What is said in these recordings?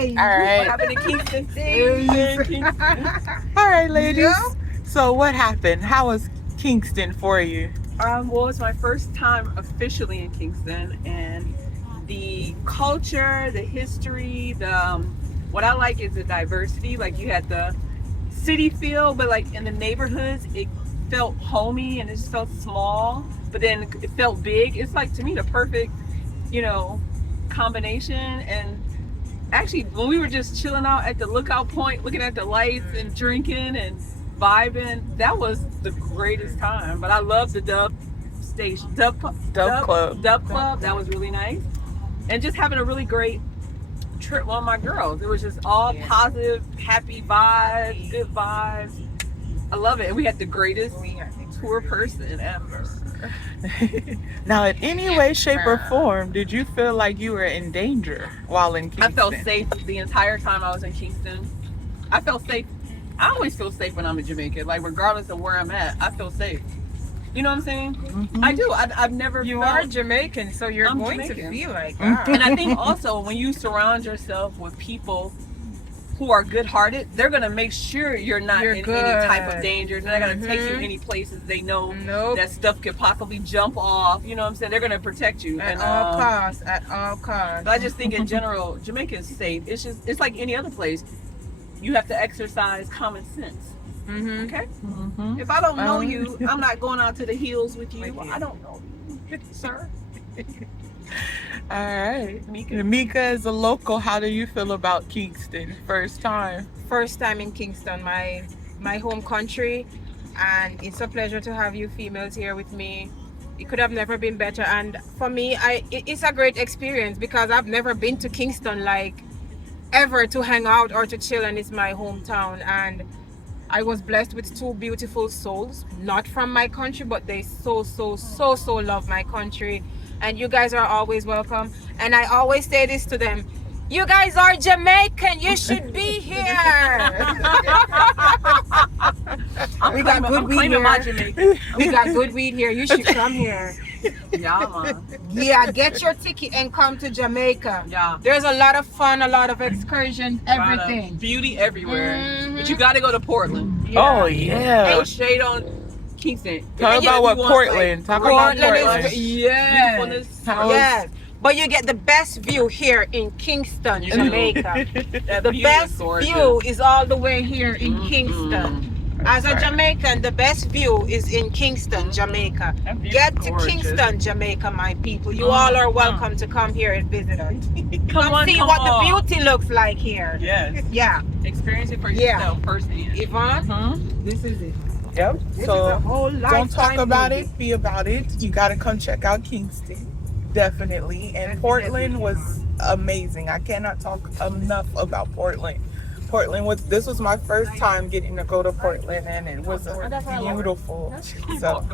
Hey. All right. What happened in Kingston? All right, ladies. Yeah. So what happened? How was Kingston for you? Well, it's my first time officially in Kingston, and the culture, the history, what I like is the diversity. Like you had the city feel, but like in the neighborhoods, it felt homey and it just felt small, but then it felt big. It's like, to me, the perfect, combination. And actually, when we were just chilling out at the lookout point, looking at the lights and drinking and vibing, that was the greatest time. But I love the Dub Club. That was really nice. And just having a really great trip with my girls. It was just all positive, happy vibes, good vibes. I love it. And we had the greatest tour person ever. Now, in any way, shape, or form, did you feel like you were in danger while in Kingston? I felt safe the entire time I was in Kingston. I felt safe. I always feel safe when I'm in Jamaica. Like, regardless of where I'm at, I feel safe. You know what I'm saying? Mm-hmm. I do. I've never You felt... are Jamaican, so you're going Jamaican. to feel like that. And I think also when you surround yourself with people who are good-hearted, they're going to make sure you're not in any type of danger. They're not going to take you any places they know that stuff could possibly jump off. You know what I'm saying? They're going to protect you. At all costs. But I just think in general, Jamaica is safe. It's like any other place. You have to exercise common sense. Mm-hmm. Okay? Mm-hmm. If I don't know you, I'm not going out to the hills with you. I don't know you, sir. All right. Mika, is a local, how do you feel about Kingston? First time? First time in Kingston, my home country, and it's a pleasure to have you females here with me. It could have never been better, and for me, it's a great experience because I've never been to Kingston like ever to hang out or to chill, and it's my hometown. And I was blessed with two beautiful souls, not from my country, but they so love my country. And you guys are always welcome. And I always say this to them: you guys are Jamaican, you should be here. We got good weed here. We got good weed here. You should come here. Yeah, man. Yeah, get your ticket and come to Jamaica. Yeah. There's a lot of fun, a lot of excursions, everything. Beauty everywhere. But you got to go to Portland. Yeah. Oh, yeah. No shade on Kingston. Talk about what Portland. Talk about Portland. Yes. Yes. But you get the best view here in Kingston, Jamaica. The best view is all the way here in Kingston. As a Jamaican, the best view is in Kingston, Jamaica. Get to Kingston, Jamaica, my people. You all are welcome to come here and visit us. Come see what the beauty looks like here. Yes. Yeah. Experience it for yourself firsthand. Yvonne, this is it. Yep. This So is a whole don't talk about movie. it, be about it. You got to come check out Kingston. Definitely. And Portland was amazing. I cannot talk enough about Portland. This was my first time getting to go to Portland, and it was beautiful. So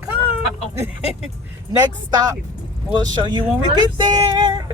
come. Next stop, we'll show you when we get there.